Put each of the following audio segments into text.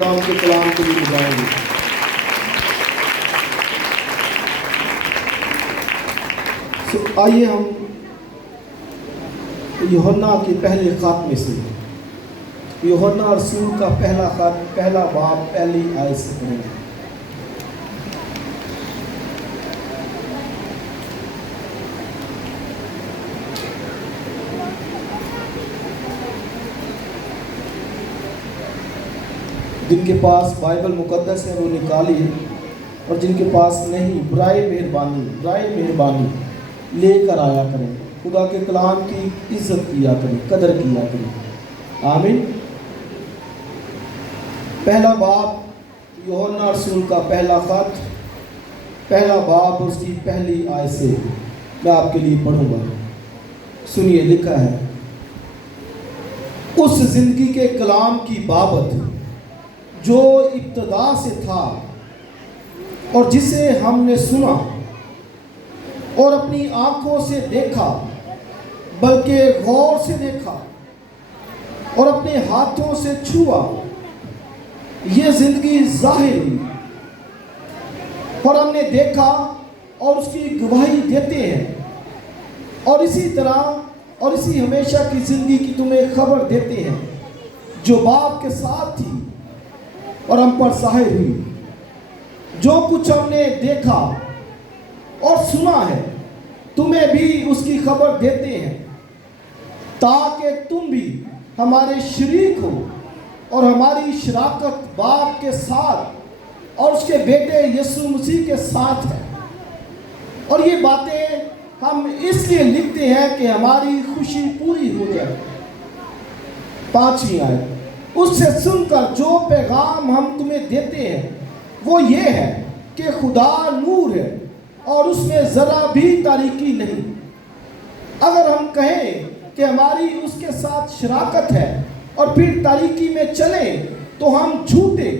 کلام کے لیے جائیں گے۔ آئیے ہم یوحنا کے پہلے خط میں سے یوحنا رسول کا پہلا خط پہلا باب پہلی آیت سے پڑھیں گے۔ جن کے پاس بائبل مقدس ہے وہ نکالیے، اور جن کے پاس نہیں برائے مہربانی لے کر آیا کریں۔ خدا کے کلام کی عزت کیا کریں، قدر کیا کریں۔ آمین۔ پہلا باب یوحنا رسول کا پہلا خط پہلا باب اس کی پہلی آیت سے میں آپ کے لیے پڑھوں گا۔ سنیے، لکھا ہے، اس زندگی کے کلام کی بابت جو ابتدا سے تھا اور جسے ہم نے سنا اور اپنی آنکھوں سے دیکھا، بلکہ غور سے دیکھا اور اپنے ہاتھوں سے چھوا، یہ زندگی ظاہر ہوئی اور ہم نے دیکھا اور اس کی گواہی دیتے ہیں، اور اسی طرح اور اسی ہمیشہ کی زندگی کی تمہیں خبر دیتے ہیں جو باپ کے ساتھ تھی اور ہم پر ظاہر ہوئی۔ جو کچھ ہم نے دیکھا اور سنا ہے تمہیں بھی اس کی خبر دیتے ہیں، تاکہ تم بھی ہمارے شریک ہو، اور ہماری شراکت باپ کے ساتھ اور اس کے بیٹے یسوع مسیح کے ساتھ ہے۔ اور یہ باتیں ہم اس لیے لکھتے ہیں کہ ہماری خوشی پوری ہو جائے۔ پانچویں آیت، اس سے سن کر جو پیغام ہم تمہیں دیتے ہیں وہ یہ ہے کہ خدا نور ہے اور اس میں ذرا بھی تاریکی نہیں۔ اگر ہم کہیں کہ ہماری اس کے ساتھ شراکت ہے اور پھر تاریکی میں چلیں تو ہم جھوٹے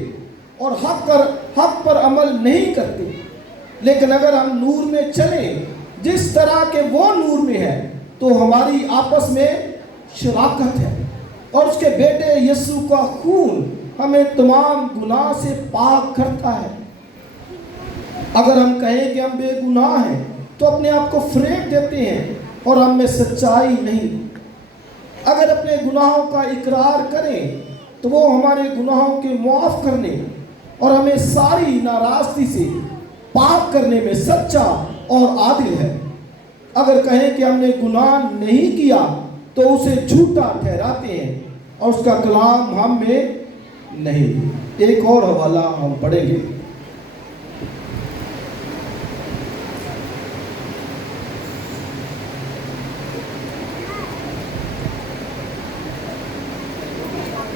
اور حق پر عمل نہیں کرتے۔ لیکن اگر ہم نور میں چلیں جس طرح کہ وہ نور میں ہے تو ہماری آپس میں شراکت ہے، اور اس کے بیٹے یسوع کا خون ہمیں تمام گناہ سے پاک کرتا ہے۔ اگر ہم کہیں کہ ہم بے گناہ ہیں تو اپنے آپ کو فریب دیتے ہیں اور ہم میں سچائی نہیں۔ اگر اپنے گناہوں کا اقرار کریں تو وہ ہمارے گناہوں کے معاف کرنے اور ہمیں ساری ناراضگی سے پاک کرنے میں سچا اور عادل ہے۔ اگر کہیں کہ ہم نے گناہ نہیں کیا تو اسے جھوٹا ٹھہراتے ہیں اور اس کا کلام ہم میں نہیں۔ ایک اور حوالہ ہم پڑھیں گے۔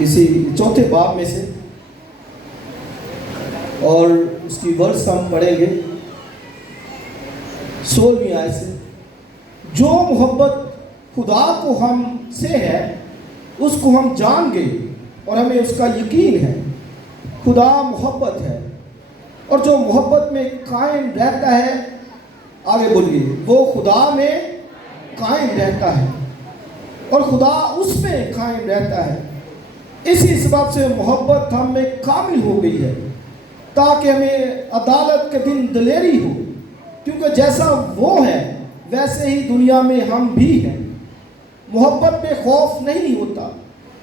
اسی چوتھے باب میں سے، اور اس کی ورس ہم پڑھیں گے 16ویں آیت سے۔ جو محبت خدا کو ہم سے ہے اس کو ہم جان گئے اور ہمیں اس کا یقین ہے۔ خدا محبت ہے، اور جو محبت میں قائم رہتا ہے، آگے بولیے، وہ خدا میں قائم رہتا ہے اور خدا اس میں قائم رہتا ہے۔ اسی سبب سے محبت ہم میں کامل ہو گئی ہے، تاکہ ہمیں عدالت کے دن دلیری ہو، کیونکہ جیسا وہ ہے ویسے ہی دنیا میں ہم بھی ہیں۔ محبت میں خوف نہیں ہوتا،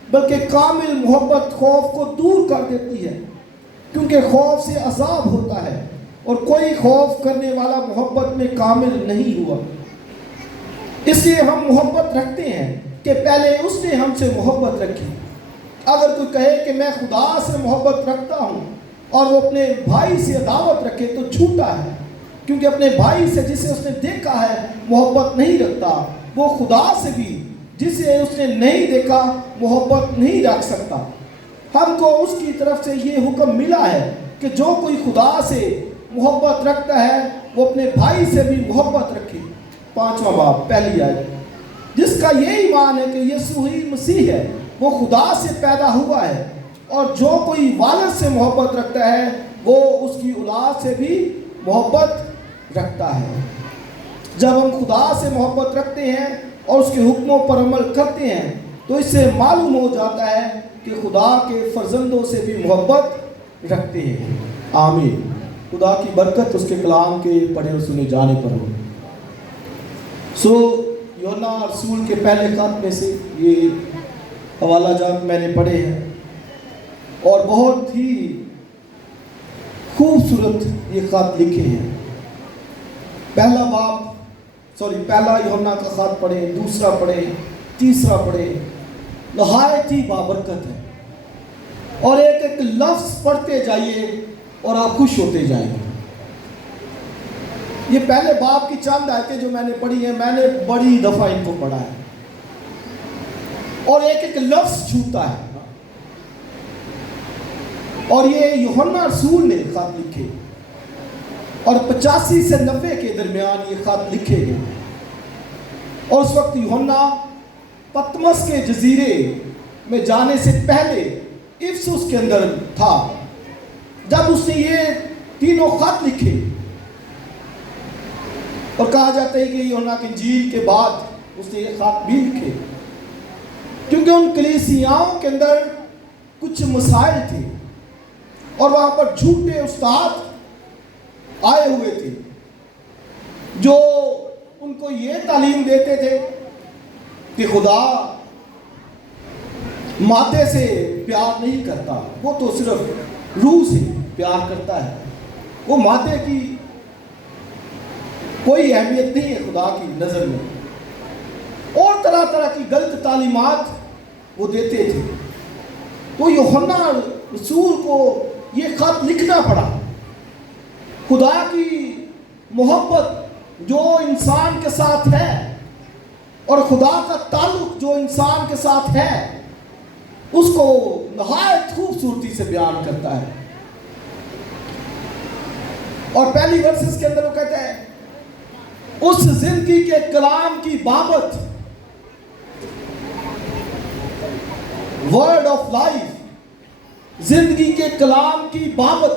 بلکہ کامل محبت خوف کو دور کر دیتی ہے، کیونکہ خوف سے عذاب ہوتا ہے، اور کوئی خوف کرنے والا محبت میں کامل نہیں ہوا۔ اس لیے ہم محبت رکھتے ہیں کہ پہلے اس نے ہم سے محبت رکھی۔ اگر کوئی کہے کہ میں خدا سے محبت رکھتا ہوں اور وہ اپنے بھائی سے عداوت رکھے تو جھوٹا ہے، کیونکہ اپنے بھائی سے جسے اس نے دیکھا ہے محبت نہیں رکھتا۔ وہ خدا سے بھی جسے اس نے نہیں دیکھا محبت نہیں رکھ سکتا۔ ہم کو اس کی طرف سے یہ حکم ملا ہے کہ جو کوئی خدا سے محبت رکھتا ہے وہ اپنے بھائی سے بھی محبت رکھے۔ 5واں باب پہلی آیت، جس کا یہ ایمان ہے کہ یسوع ہی مسیح ہے، وہ خدا سے پیدا ہوا ہے، اور جو کوئی والد سے محبت رکھتا ہے وہ اس کی اولاد سے بھی محبت رکھتا ہے۔ جب ہم خدا سے محبت رکھتے ہیں اور اس کے حکموں پر عمل کرتے ہیں تو اس سے معلوم ہو جاتا ہے کہ خدا کے فرزندوں سے بھی محبت رکھتے ہیں۔ آمین۔ خدا کی برکت اس کے کلام کے پڑھے اور سنے جانے پر ہو۔ یوحنا رسول کے پہلے خط میں سے یہ حوالہ جات میں نے پڑھے ہیں اور بہت ہی خوبصورت یہ خط لکھے ہیں۔ پہلا یوحنا کا خط پڑھیں، دوسرا پڑھیں، تیسرا پڑھیں، نہایت ہی بابرکت ہے، اور ایک ایک لفظ پڑھتے جائیے اور آپ خوش ہوتے جائیں گے۔ یہ پہلے باب کی چند آیتیں جو میں نے پڑھی ہیں، میں نے بڑی دفعہ ان کو پڑھا ہے اور ایک ایک لفظ چھوتا ہے۔ اور یہ یوحنا رسول نے خط لکھے اور 85 سے 90 کے درمیان یہ خط لکھے گئے، اور اس وقت یوحنا پتمس کے جزیرے میں جانے سے پہلے افسس کے اندر تھا جب اس نے یہ تینوں خط لکھے۔ اور کہا جاتا ہے کہ یوحنا کی انجیل کے بعد اس نے یہ خط بھی لکھے، کیونکہ ان کلیسیاؤں کے اندر کچھ مسائل تھے اور وہاں پر جھوٹے استاد آئے ہوئے تھے جو ان کو یہ تعلیم دیتے تھے کہ خدا مادے سے پیار نہیں کرتا، وہ تو صرف روح سے پیار کرتا ہے، وہ مادے کی کوئی اہمیت نہیں ہے خدا کی نظر میں، اور طرح طرح کی غلط تعلیمات وہ دیتے تھے۔ تو یوحنا رسول کو یہ خط لکھنا پڑا۔ خدا کی محبت جو انسان کے ساتھ ہے اور خدا کا تعلق جو انسان کے ساتھ ہے اس کو نہایت خوبصورتی سے بیان کرتا ہے۔ اور پہلی ورسز کے اندر وہ کہتا ہے اس زندگی کے کلام کی بابت، ورڈ آف لائف، زندگی کے کلام کی بابت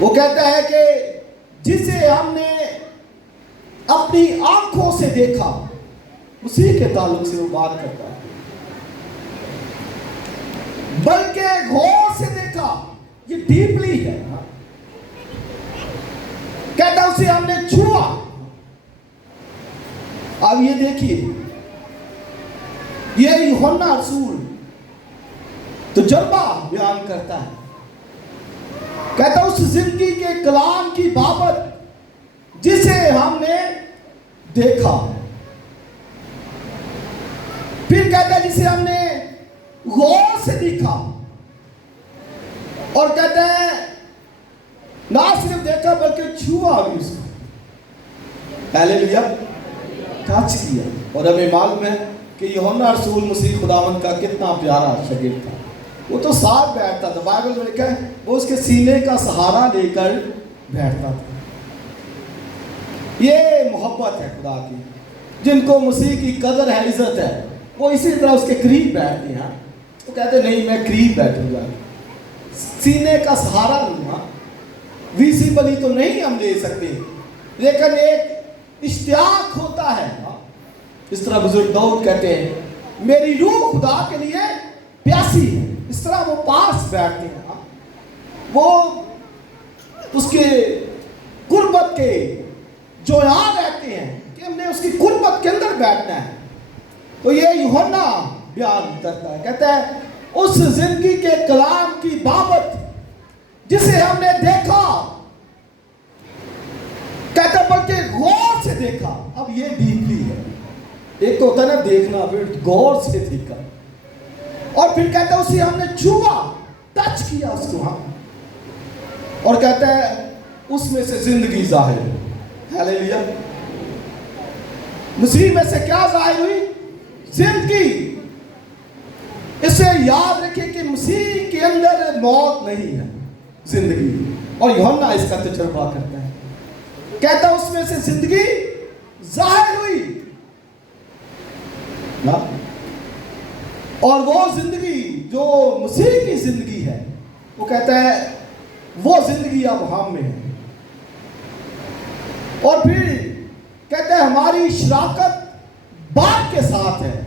وہ کہتا ہے کہ جسے ہم نے اپنی آنکھوں سے دیکھا، اسی کے تعلق سے وہ بات کرتا ہے، بلکہ غور سے دیکھا، یہ ڈیپلی ہے، کہتا ہے اسے ہم نے چھوا۔ اب یہ دیکھیے، یہ یوحنا رسول تجربہ بیان کرتا ہے، کہتا ہے اس زندگی کے کلام کی بابت جسے ہم نے دیکھا، پھر کہتا ہے جسے ہم نے غور سے دیکھا، اور کہتا ہے نہ صرف دیکھا بلکہ چھوا بھی اس کو، ہیلیلویا، ٹچ کیا۔ اور ہمیں معلوم ہے کہ یوحنا رسول مسیح خداوند کا کتنا پیارا شاگرد تھا، وہ تو ساتھ بیٹھتا تھا، بائبل میں لکھا ہے وہ اس کے سینے کا سہارا لے کر بیٹھتا تھا۔ یہ محبت ہے خدا کی، جن کو مسیح کی قدر ہے، عزت ہے، وہ اسی طرح اس کے قریب بیٹھتے ہیں۔ وہ کہتے نہیں میں قریب بیٹھوں گا، سینے کا سہارا لوں گا، ویزیبلی تو نہیں ہم لے سکتے، لیکن ایک اشتیاق ہوتا ہے۔ اس طرح بزرگ داؤد کہتے ہیں میری روح خدا کے لیے پیاسی ہے، اس طرح وہ پاس بیٹھتے ہیں، وہ اس کے قربت کے جو یاد رہتے ہیں کہ ہم نے اس کی قربت کے اندر بیٹھنا ہے۔ تو یہ یوحنا بیان کرتا ہے، کہتا ہے اس زندگی کے کلام کی بابت جسے ہم نے دیکھا، کہتا ہے بلکہ غور سے دیکھا۔ اب یہ ڈیپلی ہے، ایک تو ہوتا ہے نا دیکھنا، پھر غور سے دیکھا، اور پھر کہتا ہے اسے ہم نے چھوا، ٹچ کیا اس کو، اور کہتا ہے اس میں سے زندگی ظاہر ہے۔ ہیلیلویا، مسیح میں سے کیا ظاہر ہوئی؟ زندگی۔ اسے یاد رکھیں کہ مسیح کے اندر موت نہیں ہے، زندگی، اور یوحنا اس کا تجربہ کرتا ہے، کہتا ہے اس میں سے زندگی ظاہر ہوئی، اور وہ زندگی جو مسیح کی زندگی ہے، وہ کہتا ہے وہ زندگی اب ہم میں ہے، اور پھر کہتا ہے ہماری شراکت باپ کے ساتھ ہے۔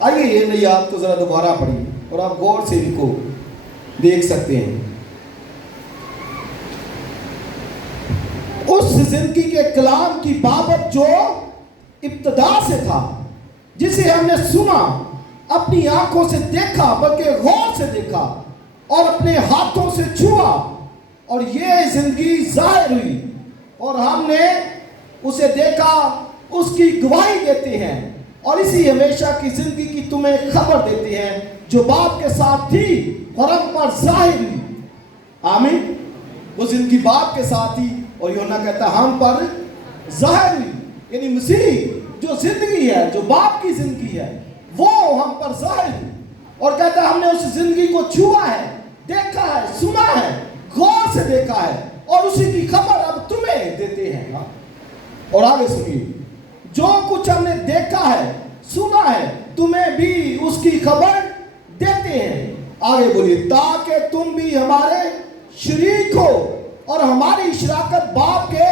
آئیے یہ نئی آیت کو ذرا دوبارہ پڑھیے اور آپ غور سے ان کو دیکھ سکتے ہیں. اس زندگی کے کلام کی بابت جو ابتدا سے تھا، جسے ہم نے سنا، اپنی آنکھوں سے دیکھا، بلکہ غور سے دیکھا اور اپنے ہاتھوں سے چھوا، اور یہ زندگی ظاہر ہوئی اور ہم نے اسے دیکھا، اس کی گواہی دیتے ہیں اور اسی ہمیشہ کی زندگی کی تمہیں خبر دیتے ہیں جو باپ کے ساتھ تھی اور ہم پر ظاہر ہوئی. آمین. وہ زندگی باپ کے ساتھ تھی اور یوحنا کہتا ہے ہم پر ظاہر ہوئی، یعنی مسیح جو زندگی ہے، جو باپ کی زندگی ہے، وہ ہم پر ظاہر ہوئی. اور کہتا ہے ہم نے اس زندگی کو چھوا ہے، دیکھا ہے، سنا ہے، غور سے دیکھا ہے اور اسی کی خبر اب تمہیں دیتے ہیں. اور آگے سنیے، جو کچھ ہم نے دیکھا ہے، سنا ہے، تمہیں بھی اس کی خبر دیتے ہیں. آگے بولیے، تاکہ تم بھی ہمارے شریک ہو اور ہماری شراکت باپ کے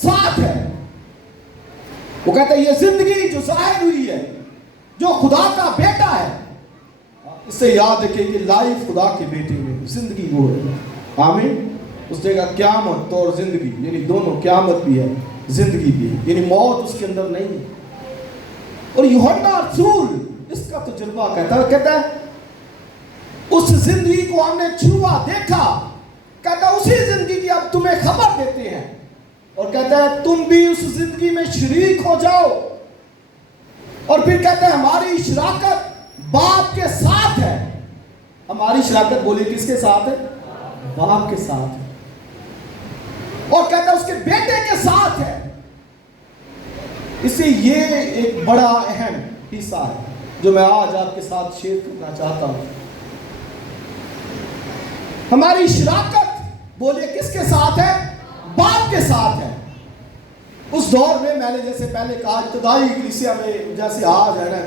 ساتھ ہے. وہ کہتا ہے یہ زندگی جو ظاہر ہوئی ہے، جو خدا کا بیٹا ہے، اس سے یاد رکھیں کہ لائف خدا کے بیٹے میں زندگی وہ ہے. آمین. اس جگہ قیامت اور زندگی، یعنی دونوں، قیامت بھی ہے، زندگی بھی ہے، یعنی موت اس کے اندر نہیں ہے. اور یوحنا رسول اس کا تجربہ کہتا ہے اس زندگی کو ہم نے چھوا، دیکھا، کہتا ہے اسی زندگی کی اب تمہیں خبر دیتے ہیں اور کہتا ہے تم بھی اس زندگی میں شریک ہو جاؤ. اور پھر کہتا ہے ہماری شراکت باپ کے ساتھ ہے. ہماری شراکت بولی کس کے ساتھ ہے؟ باپ کے ساتھ ہے. اور کہتا ہے اس کے بیٹے کے ساتھ ہے. اس سے یہ ایک بڑا اہم حصہ ہے جو میں آج آپ کے ساتھ شیئر کرنا چاہتا ہوں. ہماری شراکت بولے کس کے ساتھ ہے؟ باپ کے ساتھ ہے. اس دور میں نے جیسے پہلے کہا ابتدائی کلیسیا میں جیسے آج ہے نا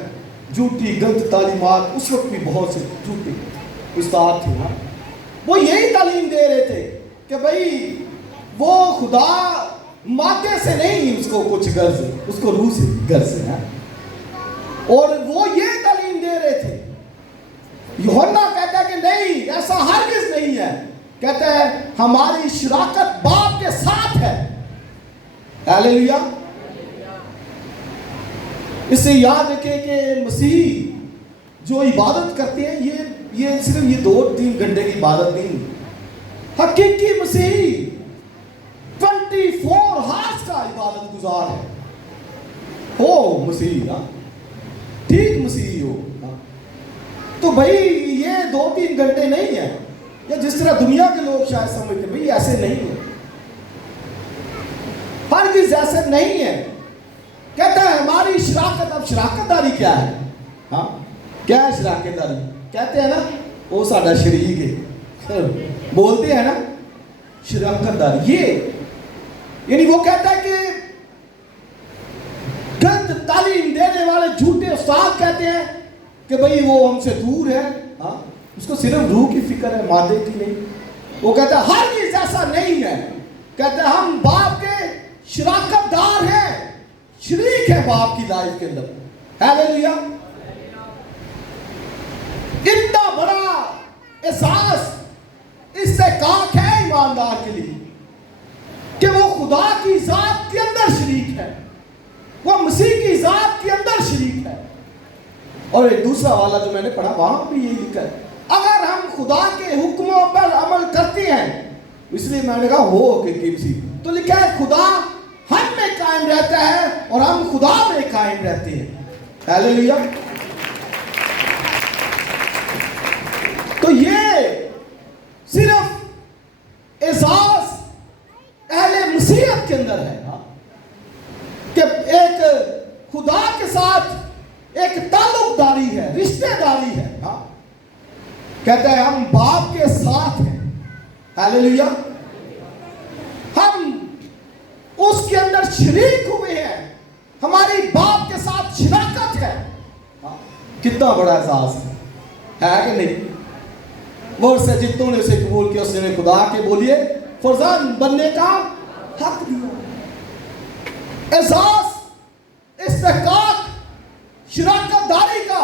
جھوٹی غلط تعلیمات، اس وقت بھی بہت سے جھوٹے استاد تھے. وہ یہی تعلیم دے رہے تھے کہ بھئی وہ خدا مادے سے نہیں، اس کو کچھ غرض ہے، اس کو روح سے غرض ہے. اور وہ یہ تعلیم دے رہے تھے. یوحنا کہتا ہے کہ نہیں، ایسا ہرگز نہیں ہے. کہتا ہے ہماری شراکت باپ کے ساتھ ہے. ہاللیلویا. اس سے یاد رکھیں کہ مسیح جو عبادت کرتے ہیں یہ صرف یہ 2-3 گھنٹے کی عبادت نہیں. حقیقی مسیحی 24 ہارس کا عبادت گزار ہے. ہو مسیحی، ٹھیک مسیحی ہو تو بھئی یہ 2-3 گھنٹے نہیں ہے، یا جس طرح دنیا کے لوگ شاید سمجھتے بھئی ایسے نہیں ہے. ہرگز ایسے نہیں ہے. کہتا ہے ہماری شراکت. اب شراکت داری کیا ہے؟ ہاں کیا ہے شراکت داری؟ کہتے ہیں نا وہ ساڈا شریک ہے، بولتے ہیں نا شراکت داری. یہ یعنی وہ کہتا ہے کہ غلط تعلیم دینے والے جھوٹے استاد کہتے ہیں کہ بھئی وہ ہم سے دور ہے، ہاں اس کو صرف روح کی فکر ہے، مادے کی نہیں. وہ کہتا ہے ہرگز ایسا نہیں ہے. کہتا ہے ہم باپ کے شراکت دار ہیں، شریک ہیں باپ کی لائف کے اندر. ہاللیلویا. اتنا بڑا احساس استحقاق ہے ایماندار کے لیے کہ وہ خدا کی ذات کے اندر شریک ہے، وہ مسیح کی ذات کے اندر شریک ہے. اور ایک دوسرا والا جو میں نے پڑھا وہاں بھی یہی لکھا ہے اگر ہم خدا کے حکموں پر عمل کرتے ہیں. اس لیے میں نے کہا ہو کہ کسی تو لکھا ہے خدا ہم میں قائم رہتا ہے اور ہم خدا میں قائم رہتے ہیں. ہاللیلویا. تو یہ صرف احساس اہل مسیحیت کے اندر ہے کہ ایک خدا کے ساتھ ایک تعلق داری ہے، رشتہ داری ہے. کہتا ہے ہم باپ کے ساتھ ہیں. ہاللیلویا. ہم اس کے اندر شریک ہوئے ہیں، ہماری باپ کے ساتھ شراکت ہے. کتنا بڑا احساس ہے کہ نہیں؟ وہ سے جتوں نے اسے قبول کیا اس نے خدا کے بولیے فرزند بننے کا حق دیا. احساس، استحقاق، شراکت داری کا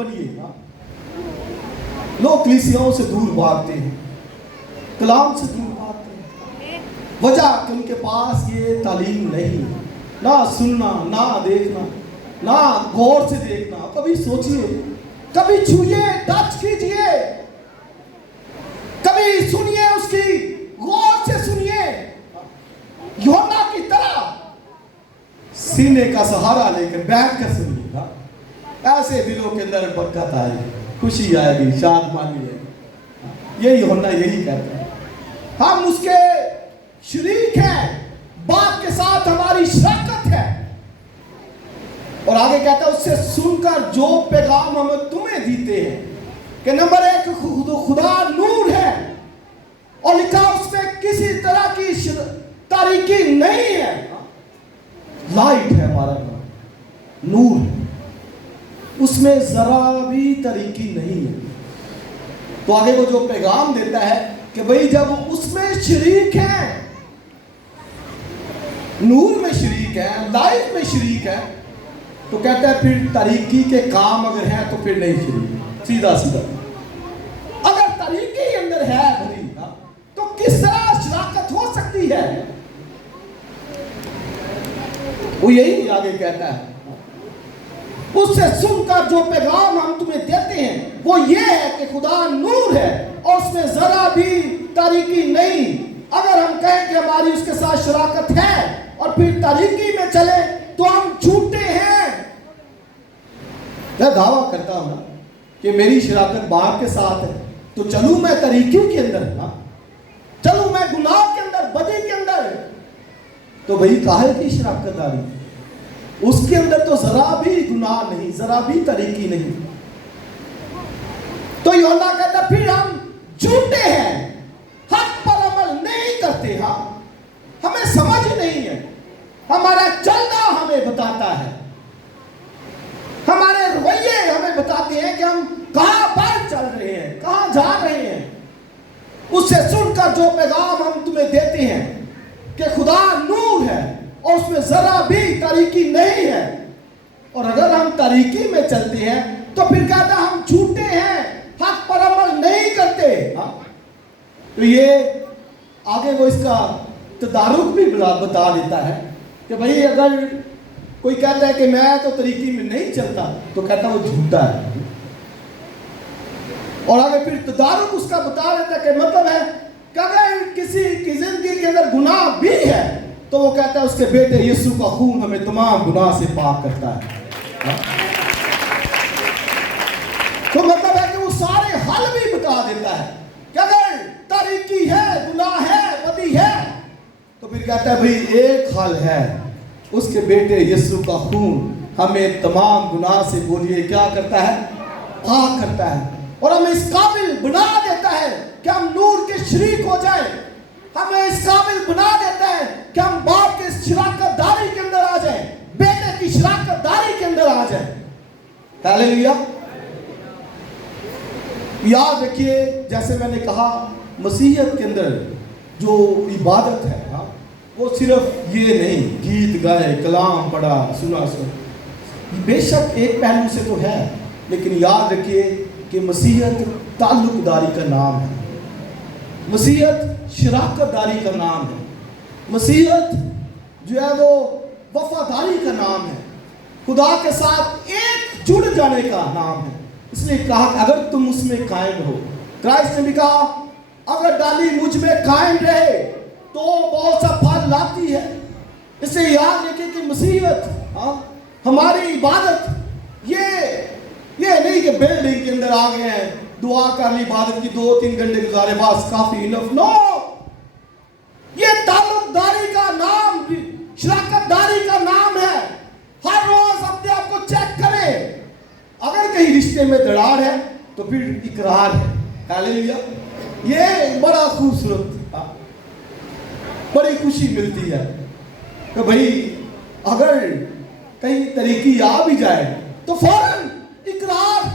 بنیے گا. لوگ کلیسیاؤں سے دور بھاگتے ہیں, کلام سے دور بھاگتے ہیں, وجہ کہ ان کے پاس یہ تعلیم نہیں ہے, نہ سننا, نہ دیکھنا, نہ غور سے دیکھنا. کبھی سوچئے, کبھی چھوئیے, ٹچ کیجئے, کبھی سنیے, اس کی غور سے سنیے, یوحنا کی طرح سینے کا سہارا لے کر بیٹھ کر سنیے گا. ایسے دلوں کے اندر برکت آئے گی, خوشی آئے گی, شادمانی ہے. یہ یوحنا یہی کہتا ہے. ہم اس کے شریک ہیں, باپ کے ساتھ ہماری شراکت ہے. اور آگے کہتا ہے اس سے سن کر جو پیغام ہم تمہیں دیتے ہیں کہ نمبر 1 خدا نور ہے, اور لکھا اس میں کسی طرح کی تاریکی نہیں ہے. لائٹ ہے ہمارا نام, نور ہے, اس میں ذرا بھی تاریکی نہیں ہے. تو آگے وہ جو پیغام دیتا ہے کہ بھئی جب اس میں شریک ہیں, نور میں شریک ہے, لائٹ میں شریک ہے, تو کہتا ہے پھر تاریکی کے کام اگر ہیں تو پھر نہیں شریک. سیدھا سیدھا اگر تاریکی اندر ہے بھری تو کس طرح شراکت ہو سکتی ہے؟ وہ یہی آگے کہتا ہے, اس سے سن کر جو پیغام ہم تمہیں دیتے ہیں وہ یہ ہے کہ خدا نور ہے اور اس میں ذرا بھی تاریکی نہیں. اگر ہم کہیں کہ ہماری اس کے ساتھ شراکت ہے اور پھر تاریکی میں چلے تو ہم جھوٹے ہیں. میں دعویٰ کرتا ہوں کہ میری شراکت باپ کے ساتھ ہے تو چلوں میں تاریکی کے اندر, چلوں میں گناہ کے اندر, بدی کے اندر, تو بھئی کاہے کی شراکت داری؟ اس کے اندر تو ذرا بھی گناہ نہیں, ذرا بھی تاریکی نہیں. تو یوحنا کہتا پھر ہم جھوٹے ہیں, حق پر عمل نہیں کرتے. ہمیں سمجھ نہیں ہے, ہمارا چلنا ہمیں بتاتا ہے, ہمارے رویے ہمیں بتاتے ہیں کہ ہم کہاں پر چل رہے ہیں, کہاں جا رہے ہیں. اس سے سن کر جو پیغام ہم تمہیں دیتے ہیں کہ خدا نور ہے اور اس میں ذرا بھی تاریکی نہیں ہے, اور اگر ہم تاریکی میں چلتے ہیں تو پھر کہتا ہم جھوٹے ہیں, حق پر عمل نہیں کرتے. تو یہ آگے وہ اس کا تدارک بھی بتا دیتا ہے کہ بھئی اگر کوئی کہتا ہے کہ میں تو طریقی میں نہیں چلتا تو کہتا وہ جھوٹا ہے. اور آگے پھر تدارک اس کا بتا دیتا ہے کہ مطلب ہے کہ اگر کسی کی زندگی کے اندر گناہ بھی ہے تو وہ کہتا ہے اس کے بیٹے یسوع کا خون ہمیں تمام گناہ سے پاک کرتا ہے. تو مطلب ہے کہ وہ سارے حل بھی بتا دیتا ہے کہ اگر تاریکی ہے, گناہ ہے, بدی ہے, تو پھر کہتا ہے بھئی ایک حل ہے, اس کے بیٹے یسوع کا خون ہمیں تمام گناہ سے بولیے کیا کرتا ہے, پاک کرتا ہے, اور ہمیں اس قابل بنا دیتا ہے کہ ہم نور کے شریک ہو جائیں. ہمیں اس قابل بنا دیتا ہے کہ ہم باپ کے شراکت داری کے اندر آ جائیں, بیٹے کی شراکت داری کے اندر آ جائیں. ہاللیلویا. یاد رکھیے جیسے میں نے کہا مسیحیت کے اندر جو عبادت ہے وہ صرف یہ نہیں گیت گائے, کلام پڑھا, سنا, بے شک ایک پہلو سے تو ہے, لیکن یاد رکھیے کہ مسیحیت تعلق داری کا نام ہے, مسیحیت شراکت داری کا نام ہے, مسیحیت جو ہے وہ وفاداری کا نام ہے, خدا کے ساتھ ایک جڑ جانے کا نام ہے. اس لیے کہا کہ اگر تم اس میں قائم ہو, کرائسٹ نے بھی کہا اگر ڈالی مجھ میں قائم رہے تو بہت سا پھل لاتی ہے. اس سے یاد رکھیں کہ مسیحیت ہماری عبادت یہ نہیں کہ بلڈنگ کے اندر آ گئے ہیں, دعا کر لی, عبادت کی 2-3 گھنٹے گزارے, بس کافی انف. نو, یہ تعلق داری کا نام, شراکت داری کا نام ہے. ہر روز اپنے آپ کو چیک کریں, اگر کہیں رشتے میں دراڑ ہے تو پھر اقرار ہے. ہاللیلویا. یہ بڑا خوبصورت, بڑی خوشی ملتی ہے کہ بھئی اگر کہیں طریقی آ بھی جائے تو فوراً اقرار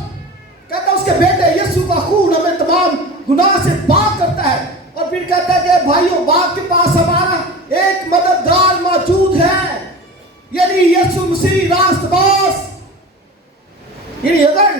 کہتا ہے اس کے بیٹے یسوع کا خون ہمیں تمام گناہ سے پاک کرتا ہے. اور پھر کہتا ہے کہ بھائیوں باپ کے پاس ہمارا ایک مددگار موجود ہے, یعنی یسوع مسیح راست باز. یعنی اگر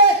1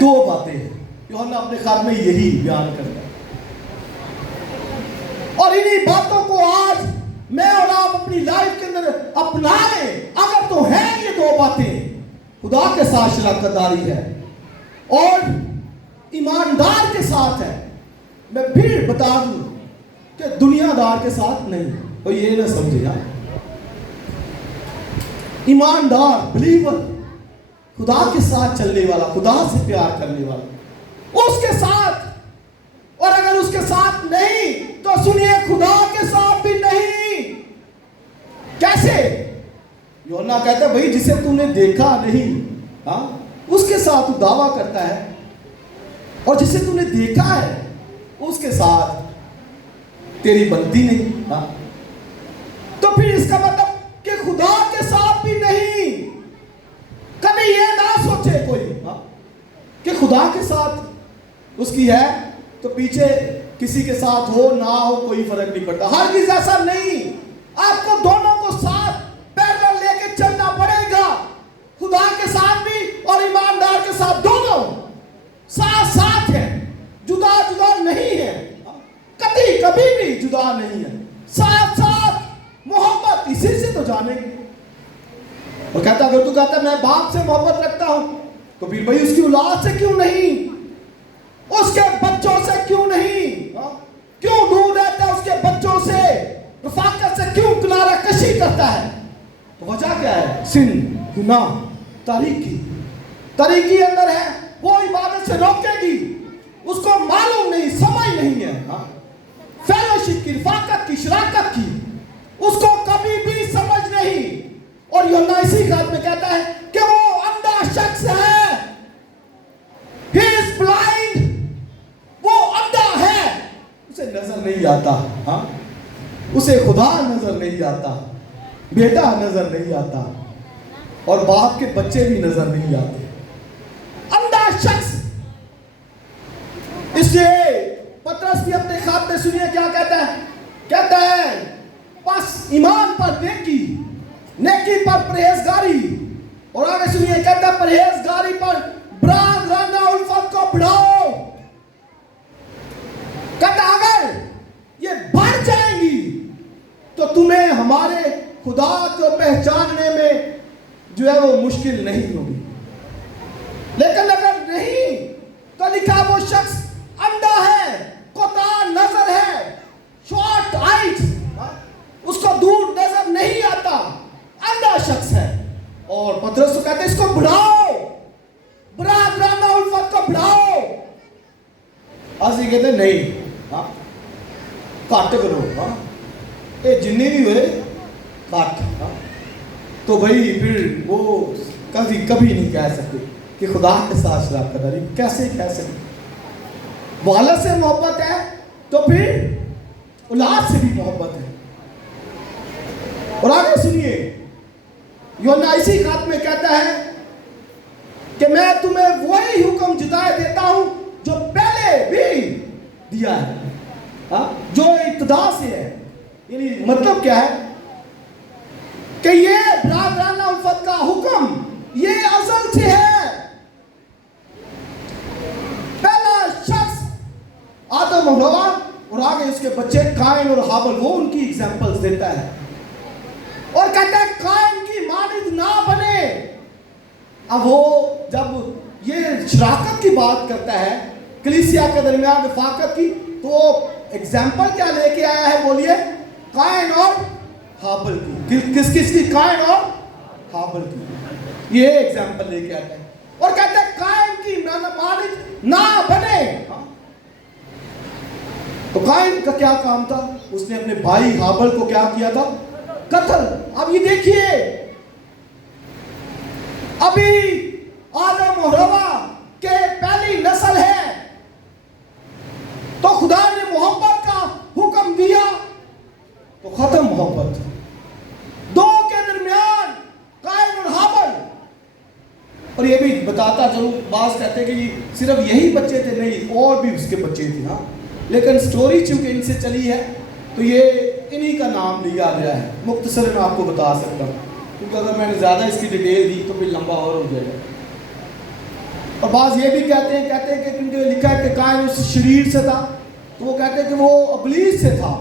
دو باتیں ہیں یوحنا اپنے خط میں یہی بیان کرتا ہے، اور انہی باتوں کو آج میں اور آپ اپنی لائف کے اندر اپنا لیں اگر تو ہیں یہ دو باتیں، خدا کے ساتھ شراکت داری ہے اور ایماندار کے ساتھ ہے۔ میں پھر بتا دوں کہ دنیا دار کے ساتھ نہیں، تو یہ نہ سمجھے گا، ایماندار بلیور، خدا کے ساتھ چلنے والا، خدا سے پیار کرنے والا اس کے ساتھ، اور اگر اس کے ساتھ نہیں تو سنیے خدا کے ساتھ بھی نہیں۔ کیسے؟ یوحنا کہتا ہے بھائی جسے تو نے دیکھا نہیں اس کے ساتھ تو دعویٰ کرتا ہے، اور جسے تو نے دیکھا ہے اس کے ساتھ تیری بنتی نہیں۔ تو پھر اس کا مطلب کہ خدا کے ساتھ بھی نہیں۔ کبھی یہ نہ سوچے کوئی کہ خدا کے ساتھ اس کی ہے تو پیچھے کسی کے ساتھ ہو نہ ہو کوئی فرق نہیں پڑتا، ہرگز ایسا نہیں۔ آپ کو دونوں کو ساتھ پیرل لے کے چلنا پڑے گا، خدا کے ساتھ بھی اور ایماندار کے ساتھ، دونوں ساتھ ساتھ ہیں، جدا جدا نہیں ہے، کبھی بھی جدا نہیں ہے، ساتھ ساتھ محبت اسی سے تو جانیں گے۔ اور کہتا اگر تو کہتا میں باپ سے محبت رکھتا ہوں تو پھر بھائی اس کی اولاد سے کیوں نہیں، اس کے بچوں سے کیوں نہیں، کیوں دور رہتا ہے اس کے بچوں سے، رفاقت سے کیوں کنارہ کشی کرتا ہے؟ تو وجہ کیا ہے؟ سن، گناہ، تاریکی اندر ہے، وہ عبادت سے روکے گی، اس کو معلوم نہیں، سمجھ نہیں ہے فیلوشپ کی، رفاقت کی، شراکت کی، اس کو کبھی بھی سمجھ نہیں۔ اور یوحنا اسی خط میں کہتا ہے کہ وہ اندھا شخص ہے، he is blind، وہ اندھا ہے، اسے نظر نہیں آتا، اسے خدا نظر نہیں آتا، بیٹا نظر نہیں آتا، اور باپ کے بچے بھی نظر نہیں آتے، اندھا شخص۔ اس لیے پترس بھی اپنے خط میں سنیے کیا کہتا ہے، کہتا ہے پس ایمان پر نیکی پر پرہیزگاری، اور آگے سنیے کہتا ہے پرہیزگاری پر برادرانہ الفت کو بڑھاؤ۔ کہتا اگر یہ بڑھ جائیں گی تو تمہیں ہمارے خدا کو پہچاننے میں جو ہے وہ مشکل نہیں ہوگی، لیکن اگر نہیں تو لکھا وہ شخص اندھا ہے، کوتاہ نظر ہے، شارٹ آئیز، اس کو دور نظر نہیں آتا، اندھا شخص ہے۔ اور پترس تو کہتے ہیں اس کو بڑھاؤ، برادرانہ الفت کو بڑھاؤ۔ آج یہ کہتے ہیں نہیں، کاٹ کرو، یہ جنی بھی ہوئے کاٹ، تو بھائی پھر وہ کبھی نہیں کہہ سکتے کہ خدا کے ساتھ شراکت داری کیسے کہہ سکتے۔ والد سے محبت ہے تو پھر اولاد سے بھی محبت ہے۔ اور آگے سنیے یوحنا اسی خط میں کہتا ہے کہ میں تمہیں وہی حکم جتائے دیتا ہوں جو پہلے بھی دیا ہے، جو ابتدا سے ہے۔ یعنی مطلب کیا ہے کہ یہ برادرانہ الفت کا حکم یہ ازل سے ہے۔ پہلا شخص آدم اور حوا، اور آگے اس کے بچے قائن اور حابل، وہ ان کی ایگزامپلز دیتا ہے اور کہتا ہے قائن کی مانند نہ بنے۔ اب وہ جب یہ شراکت کی بات کرتا ہے کلیسیا کے درمیان رفاقت کی، تو ایگزامپل کیا لے کے آیا ہے؟ بولیے، قائن اور حابل کی۔ کس کی؟ قائن اور حابل کی، یہ ایگزامپل لے کے آتا ہے اور کہتا ہے قائن کی مانند نہ بنے۔ تو قائن کا کیا کام تھا؟ اس نے اپنے بھائی حابل کو کیا کیا تھا؟ قتل۔ اب یہ دیکھیے، ابھی آدم اور حوا کے پہلی نسل ہے تو خدا نے محبت کا حکم دیا تو ختم محبت، دو کے درمیان قائن اور حابل۔ اور یہ بھی بتاتا چلوں، بعض کہتے ہیں کہ صرف یہی بچے تھے، نہیں اور بھی اس کے بچے تھے، لیکن سٹوری چونکہ ان سے چلی ہے تو یہ انہی کا نام لیا گیا ہے۔ مختصر میں آپ کو بتا سکتا ہوں، کیونکہ اگر میں نے زیادہ اس کی ڈیٹیل دی تو پھر لمبا اور ہو جائے گا۔ اور بعض یہ بھی کہتے ہیں کہ کیونکہ لکھا ہے کہ قائن اس شریر سے تھا، تو وہ کہتے ہیں کہ وہ ابلیس سے تھا۔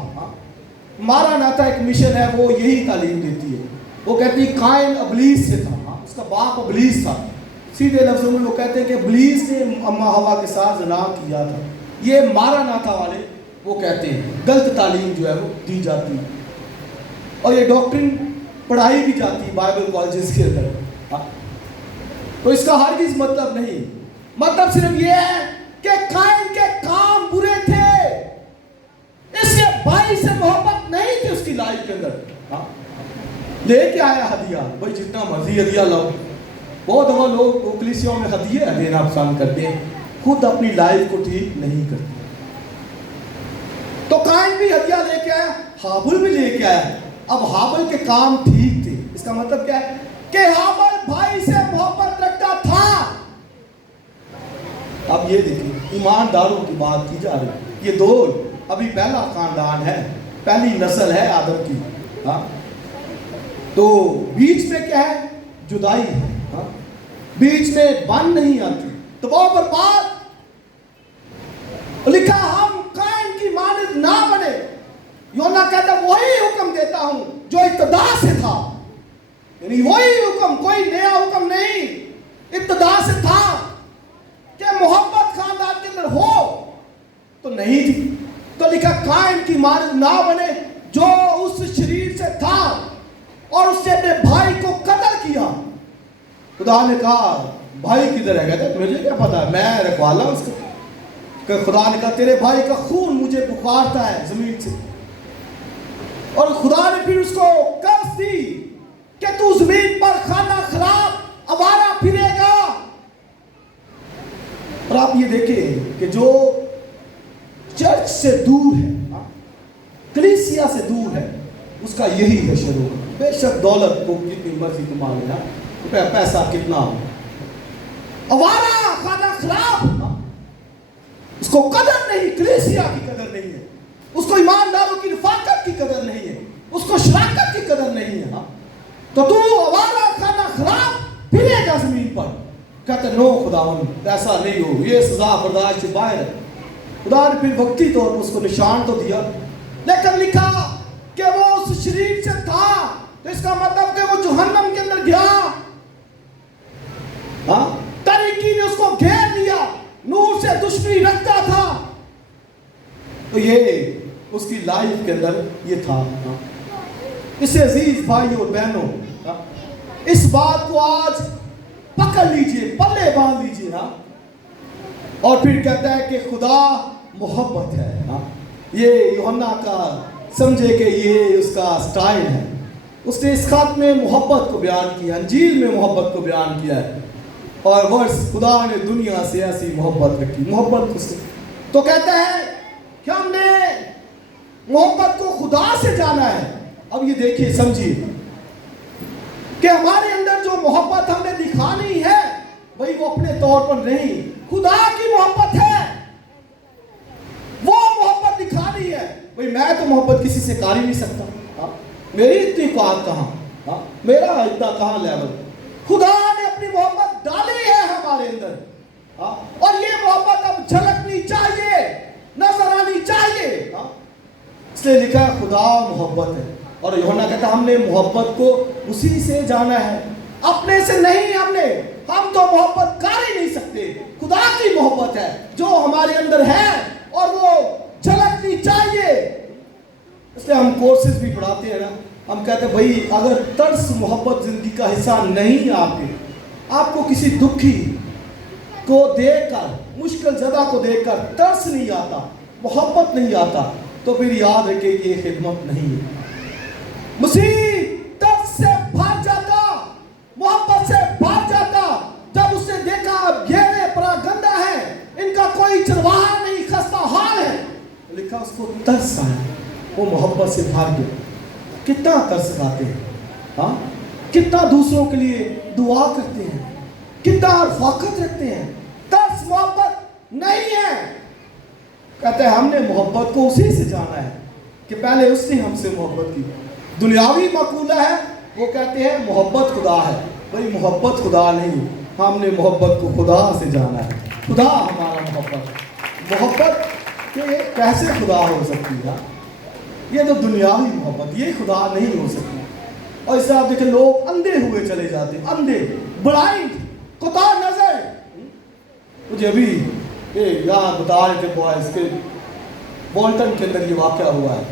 مارا ناتا ایک مشن ہے، وہ یہی تعلیم دیتی ہے، وہ کہتی ہے قائن ابلیس سے تھا، اس کا باپ ابلیس تھا۔ سیدھے لفظوں میں وہ کہتے ہیں کہ ابلیس نے اماں ہوا کے ساتھ زنا کیا تھا۔ یہ مارا ناتا والے وہ کہتے ہیں، غلط تعلیم جو ہے وہ دی جاتی ہے، اور یہ ڈاکٹرن پڑھائی بھی جاتی ہے بائبل کالجز کے اندر۔ تو اس کا ہرگز مطلب نہیں، مطلب صرف یہ ہے کہ قائن کے کام برے تھے، اس کے بھائی سے محبت نہیں تھی اس کی لائف کے اندر۔ لے کے آیا ہدیہ، بھائی جتنا مرضی ہدیہ لاؤ۔ بہت دفعہ لوگ کلیسیوں میں ہدیہ دینا پسند کرتے ہیں، خود اپنی لائف کو ٹھیک نہیں کرتے۔ تو قائن بھی ہدیہ لے کے آیا، ہابل بھی لے کے آیا۔ اب ہابل کے کام ٹھیک تھے، اس کا مطلب کیا ہے کہ ہابل بھائی سے محبت رکھتا تھا۔ اب یہ دیکھیں ایمانداروں کی بات کی جا رہی ہے، یہ دو ابھی پہلا خاندان ہے، پہلی نسل ہے آدم کی، تو بیچ میں کیا ہے؟ جدائی ہے، بیچ میں بن نہیں آتی، دباؤ برباد۔ لکھا ہم قائن کی مانند نہ بنے۔ یوحنا کہتا وہی حکم دیتا ہوں جو ابتدا سے تھا، یعنی وہی حکم، کوئی نیا حکم نہیں، ابتدا سے تھا کہ محبت خاندان کے اندر ہو، تو نہیں تھی۔ تو لکھا قائن کی مانند نہ بنے جو اس شریر سے تھا اور اس نے اپنے بھائی کو قتل کیا۔ خدا نے کہا بھائی کدھر ہے؟ کہتا مجھے کیا پتا ہے، میں رکھوالا اس کو۔ کہ خدا نے کہا تیرے بھائی کا خون مجھے پکارتا ہے زمین سے، اور خدا نے پھر اس کو قرض دی کہ تو زمین پر خانہ خراب آوارہ پھرے گا۔ اور آپ یہ دیکھیں کہ جو چرچ سے دور ہے، کلیسیا سے دور ہے، اس کا یہی حشر ہوگا۔ بے شک دولت کو جتنی مرضی کما لینا، پیسہ کتنا ہو، آوارہ خانہ خراب، اس کو قدر نہیں، کلیسیا کی قدر نہیں ہے، اس کو ایمانداروں کی رفاقت کی قدر نہیں ہے، اس کو شراکت کی قدر نہیں ہے۔ تو آوارہ خانہ خراب پھرے گا زمین پر۔ کہتے نو خداوند ایسا نہیں ہو، یہ سزا برداشت سے باہر ہے۔ خدا نے پھر وقتی طور پر اس کو نشان تو دیا، لیکن لکھا کہ وہ اس شریر سے تھا، تو اس کا مطلب کہ وہ جہنم کے اندر گیا۔ تاریکی نے اس کو گھیر لیا، نور سے دشمنی رکھتا تھا، تو یہ اس کی لائف کے اندر یہ تھا۔ اس سے عزیز بھائی اور بہنوں، اس بات کو آج پکڑ لیجئے، پلے باندھ لیجئے، اور پھر کہتا ہے کہ خدا محبت ہے۔ یہ یوحنا کا سمجھے کہ یہ اس کا سٹائل ہے، اس نے اس خط میں محبت کو بیان کیا، انجیل میں محبت کو بیان کیا ہے، اور ورس خدا نے دنیا سے ایسی محبت رکھی، محبت اس نے تو کہتا ہے کہ ہم نے محبت کو خدا سے جانا ہے۔ اب یہ دیکھیے سمجھیے کہ ہمارے اندر جو محبت ہم نے دکھانی ہے وہی وہ اپنے طور پر نہیں، خدا کی محبت ہے، وہ محبت دکھانی ہے۔ بھئی میں تو محبت کسی سے کر ہی نہیں سکتا، میری اتنی قوت کہاں، میرا اتنا کہاں لیول۔ خدا نے اپنی محبت ڈالی ہے ہمارے اندر، اور یہ محبت اب جھلکنی چاہیے، نظر آنی چاہیے۔ اس لیے لکھا ہے خدا محبت ہے، اور یوحنا کہتا ہے ہم نے محبت کو اسی سے جانا ہے، اپنے سے نہیں۔ ہم تو محبت کر ہی نہیں سکتے، خدا کی محبت ہے جو ہمارے اندر ہے، اور وہ جھلکنی چاہیے۔ اس لیے ہم کورسز بھی پڑھاتے ہیں نا، ہم کہتے ہیں بھائی اگر ترس محبت زندگی کا حصہ نہیں آپ کو کسی دکھی کو دیکھ کر، مشکل زدہ کو دیکھ کر ترس نہیں آتا، محبت نہیں آتا، تو پھر یاد رکھیں کہ یہ خدمت نہیں ہے۔ مسیح ترس سے بھر جاتا، محبت سے بھر جاتا جب اس نے دیکھا اب یہ پراگندہ ہے، ان کا کوئی چرواہا نہیں، خستہ حال ہے، لکھا اس کو ترس آیا، وہ محبت سے بھر گیا۔ کتنا ترس کھاتے ہیں، کتنا دوسروں کے لیے دعا کرتے ہیں، کتنا رفاقت رکھتے ہیں، ترس محبت نہیں ہے۔ کہتے ہیں ہم نے محبت کو اسی سے جانا ہے کہ پہلے اس نے ہم سے محبت کی۔ دنیاوی مقولہ ہے، وہ کہتے ہیں محبت خدا ہے، بھئی محبت خدا نہیں، ہم نے محبت کو خدا سے جانا ہے. خدا ہمارا محبت کہ کیسے خدا ہو سکتی ہے؟ یہ تو دنیاوی محبت، یہ خدا نہیں ہو سکتی. اور اس طرح آپ دیکھیں لوگ اندھے ہوئے چلے جاتے ہیں، اندھے، بلائنڈ، قطع نظر. مجھے ابھی یہاں بتا رہے تھے بوائز کے بولٹن کے اندر یہ واقعہ ہوا ہے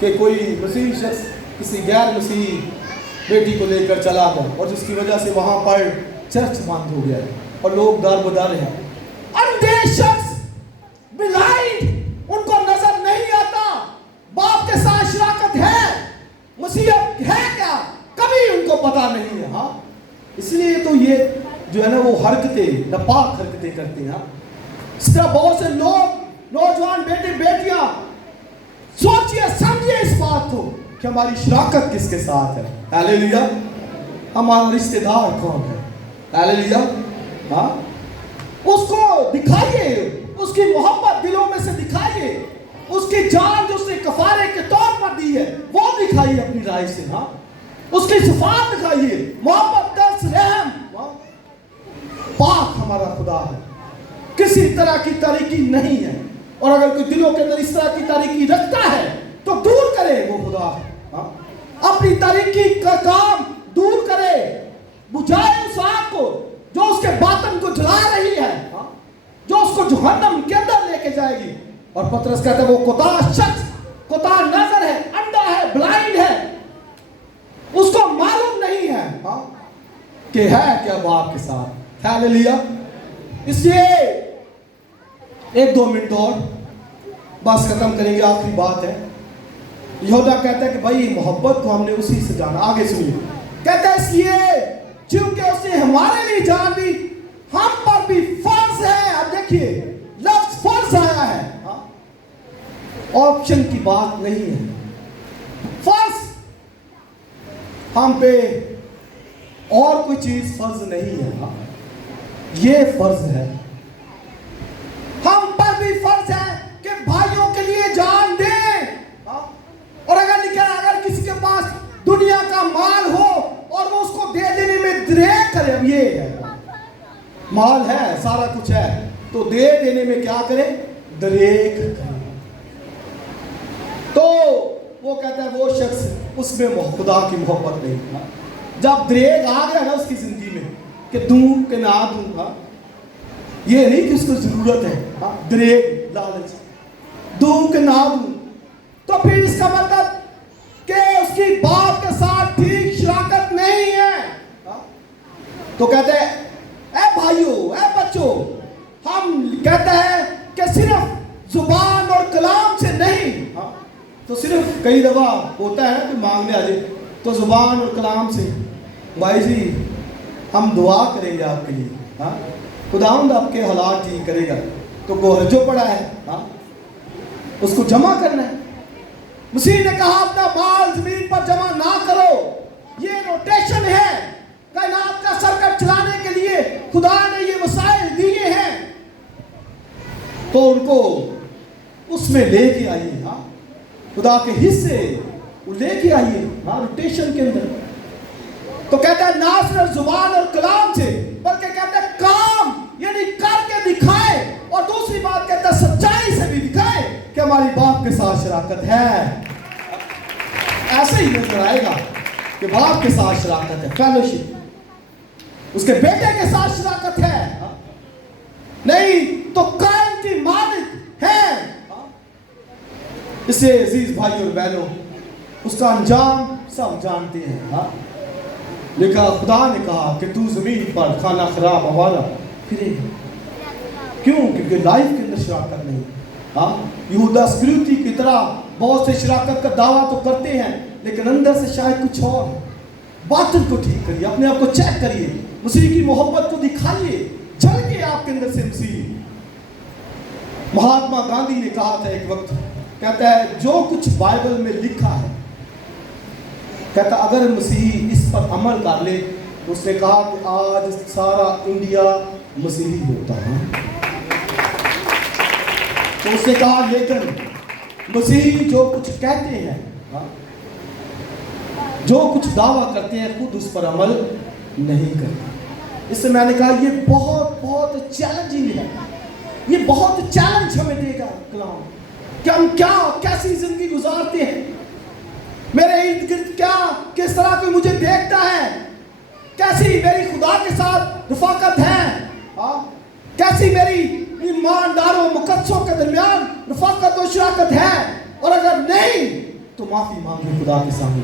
کہ کوئی مسیحی شخص کسی غیر مسیحی بیٹی کو لے کر چلا گیا اور جس کی وجہ سے وہاں پر چرچ بند ہو گیا ہے اور لوگ دار بدار ہیں. اندھے شخص، بلائنڈ، ان کو نظر نہیں آتا باپ کے ساتھ شراکت ہے، مسیحیت ہے کیا، کبھی ان کو پتا نہیں ہے. اس لیے تو یہ جو ہے نا وہ حرکتیں، ناپاک حرکتیں کرتے ہیں. اس طرح بہت سے لوگ، نوجوان بیٹے بیٹیاں، سوچئے سمجھئے اس بات کو کہ ہماری شراکت کس کے ساتھ ہے. ہیلیلویا. ہمارا رشتہ دار کون ہے؟ ہیلیلویا. اس کو دکھائیے، اس کی محبت دلوں میں سے دکھائیے، اس کی جان جو اس نے کفارے کے طور پر دی ہے وہ دکھائیے اپنی رائے سے. اس کی صفات دکھائیے، محبت، ترس، رحم. پاک ہمارا خدا ہے، کسی طرح کی تاریکی نہیں ہے. اور اگر کوئی دلوں کے اندر اس طرح کی تاریکی رکھتا ہے تو دور کرے، وہ خدا ہے. اپنی تاریکی کا کام دور کرے، بجھائے اس آگ کو جو اس کے باطن کو جلا رہی ہے، جو اس کو جہنم کے اندر لے کے جائے گی. اور پطرس کہتا ہے وہ قطع شخص، قطع نظر ہے، اندھا ہے، بلائنڈ ہے، اس کو معلوم نہیں ہے کہ ہے کیا باپ کے ساتھ. ہیلیلویا. اس لیے 1-2 منٹ اور بس ختم کریں گے. آخری بات ہے. یہودا کہتا ہے کہ بھائی محبت کو ہم نے اسی سے جانا. آگے سنیے. کہتا ہے اس لیے چونکہ اس نے ہمارے لیے جان دی، ہم پر بھی فرض ہے. اب دیکھیے لفظ فرض آیا ہے، آپشن کی بات نہیں ہے. فرض، ہم پہ اور کوئی چیز فرض نہیں ہے، یہ فرض ہے. ہم پر بھی فرض ہے کہ بھائیوں کے لیے جان دیں. اور اگر لکھا ہے اگر کسی کے پاس دنیا کا مال ہو اور وہ اس کو دے دینے میں دریغ کرے، اب یہ ہے مال ہے، سارا کچھ ہے، تو دے دینے میں کیا کرے؟ دریغ کرے. تو وہ کہتا ہے وہ شخص، اس میں خدا کی محبت نہیں. جب دریغ آ گیا نا اس کی زندگی میں کہ دوں کہ نہ دوں، یہ نہیں کہ اس کو ضرورت ہے، دریغ، لالچ، دوں کہ نہ دوں، تو پھر اس کا مطلب کہ اس کی باپ کے ساتھ ٹھیک شراکت نہیں ہے. تو کہتے ہیں اے بھائیو، اے بچوں، ہم کہتے ہیں کہ صرف زبان اور کلام سے نہیں. تو صرف کئی دفعہ ہوتا ہے کہ مانگنے آ جائے تو زبان اور کلام سے. بھائی جی ہم دعا کریں گے آپ کے لیے، خداوند آپ کے حالات ٹھیک کرے گا. تو گوہر جو پڑا ہے اس کو جمع کرنا ہے. مسیح نے کہا اپنا مال زمین پر جمع نہ کرو، یہ روٹیشن ہے. کائنات کا سرکٹ چلانے کے لیے خدا نے یہ وسائل دیے ہیں، تو ان کو اس میں لے کے آئیے. خدا کے حصے وہ لے کے آئیے روٹیشن کے اندر. تو کہتا ہے نہ صرف زبان اور کلام سے بلکہ کہتا ہے کام، یعنی کر کے دکھائے. اور دوسری بات کہتا ہے سچائی سے بھی دکھائے کہ ہماری باپ کے ساتھ شراکت ہے. ایسے ہی نظر آئے گا کہ باپ کے ساتھ شراکت ہے، فیلوشپ، اس کے بیٹے کے ساتھ شراکت ہے. نہیں تو قائم کی مانند ہے. اس سے عزیز بھائی اور بہنوں، اس کا انجام سب جانتے ہیں. لکھا خدا نے کہا کہ تو زمین پر کھانا خراب حوالہ پھرے گا. کیوں؟ کیونکہ لائف کے اندر شراکت نہیں. یہودا اسکریوٹی کی طرح بہت سے شراکت کا دعویٰ تو کرتے ہیں لیکن اندر سے شاید کچھ اور ہے. باطن کو ٹھیک کریے، اپنے آپ کو چیک کریے، مسیح کی محبت کو دکھائیے، چل کے آپ کے اندر سے مسیح. مہاتما گاندھی نے کہا تھا ایک وقت، کہتا ہے جو کچھ بائبل میں لکھا ہے، کہتا اگر مسیحی اس پر عمل کر لے، تو اس نے کہا کہ آج سارا انڈیا مسیحی ہوتا ہے. تو اس نے کہا لیکن مسیحی جو کچھ کہتے ہیں، جو کچھ دعویٰ کرتے ہیں، خود اس پر عمل نہیں کرتے. اس سے میں نے کہا یہ بہت چیلنجنگ ہے، یہ بہت چیلنج ہمیں دے گا کلام کہ ہم کیسی زندگی گزارتے ہیں، میرے ارد گرد کیا کس طرح کوئی مجھے دیکھتا ہے، کیسی میری خدا کے ساتھ رفاقت ہے، کیسی میری ایمانداروں مقدسوں کے درمیان رفاقت و شراکت ہے، اور اگر نہیں تو معافی مانگے خدا کے سامنے،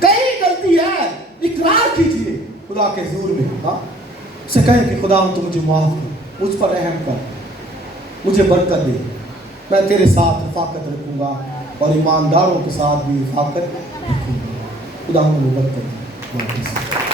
کہیں غلطی ہے اقرار کیجئے خدا کے حضور میں، اسے کہیں کہ خدا تو مجھے معاف کر، مجھ پر رحم کر، مجھے برکت دے، میں تیرے ساتھ رفاقت رکھوں گا اور ایمانداروں کے ساتھ بھی رفاقت رکھوں گا، خدا ہمیں برکت دے۔